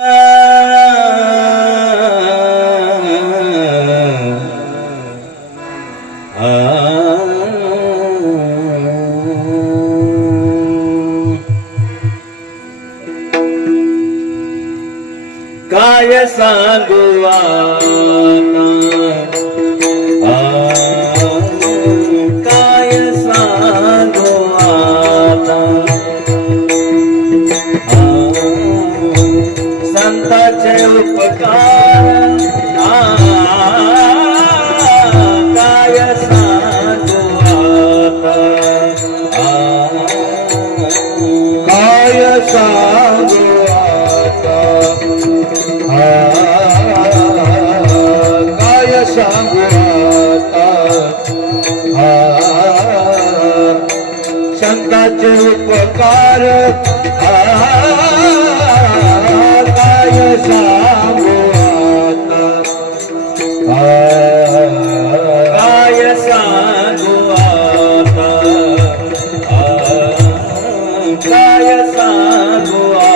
काय सांगू संताचे उपकार काय सांगू काय सांगू काय सांगू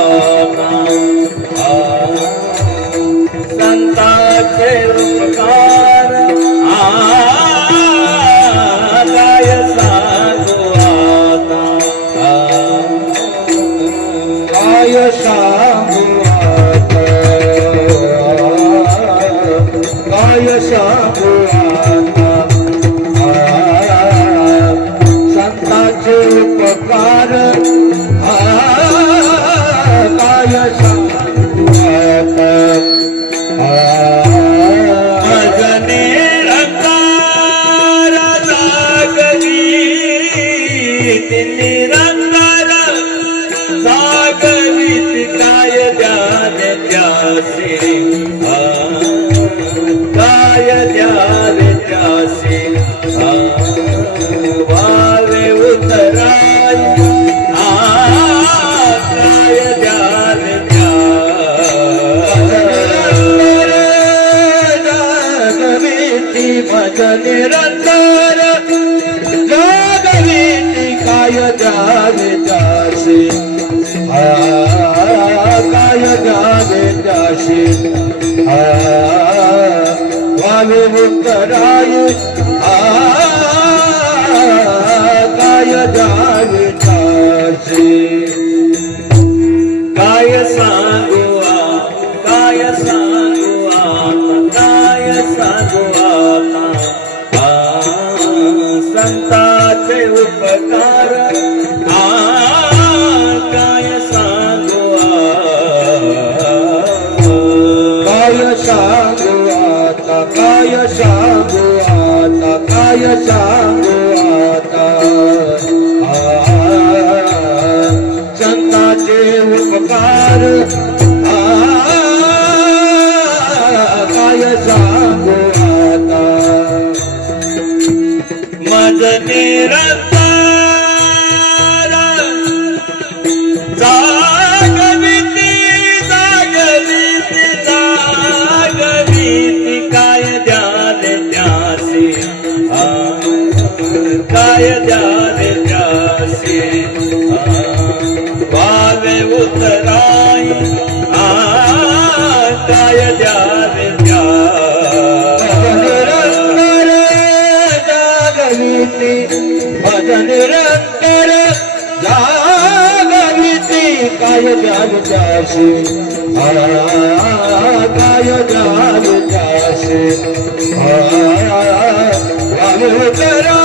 जागाशी हा ताया जाग हा काय ताया जागाशी काय सा सांगू आता काय सांगू आता काय सांगू आता आ, संताचे उपकार काय सांगू आता माझ निरंतर काय ध्यान त्यासे आ, उतराई. उतराय आ, काय ध्यान त्या निरंतर जागविती भज निरंतर जागविती काय जाग जाशी आ, काय जाग जाशी कराय काय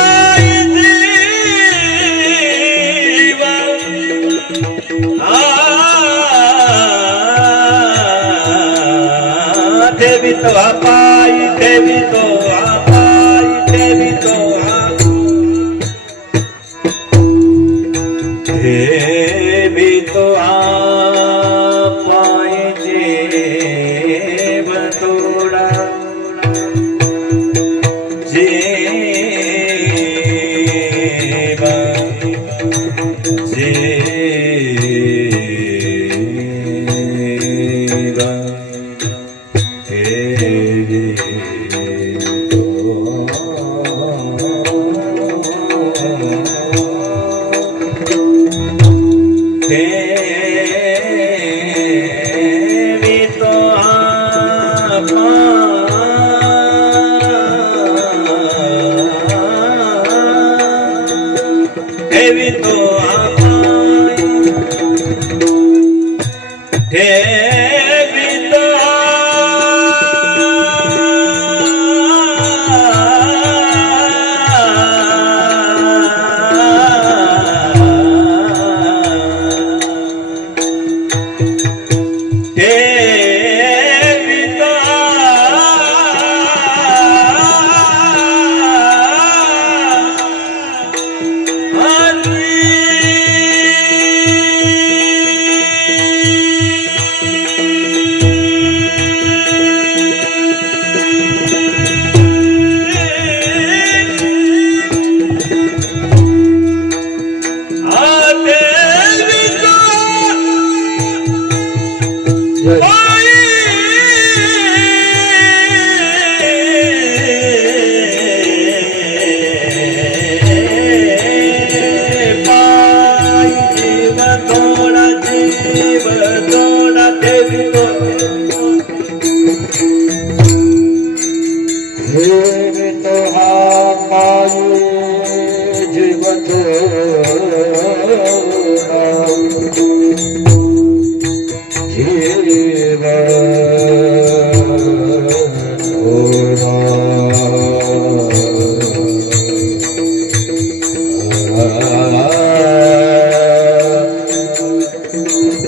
아, 아,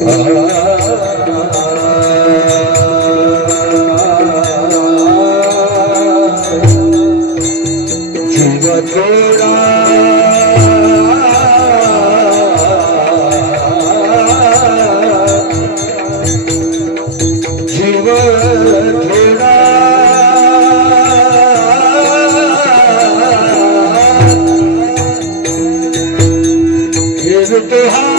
아, 주가 돌아 तो हा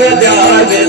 ya dyaar mein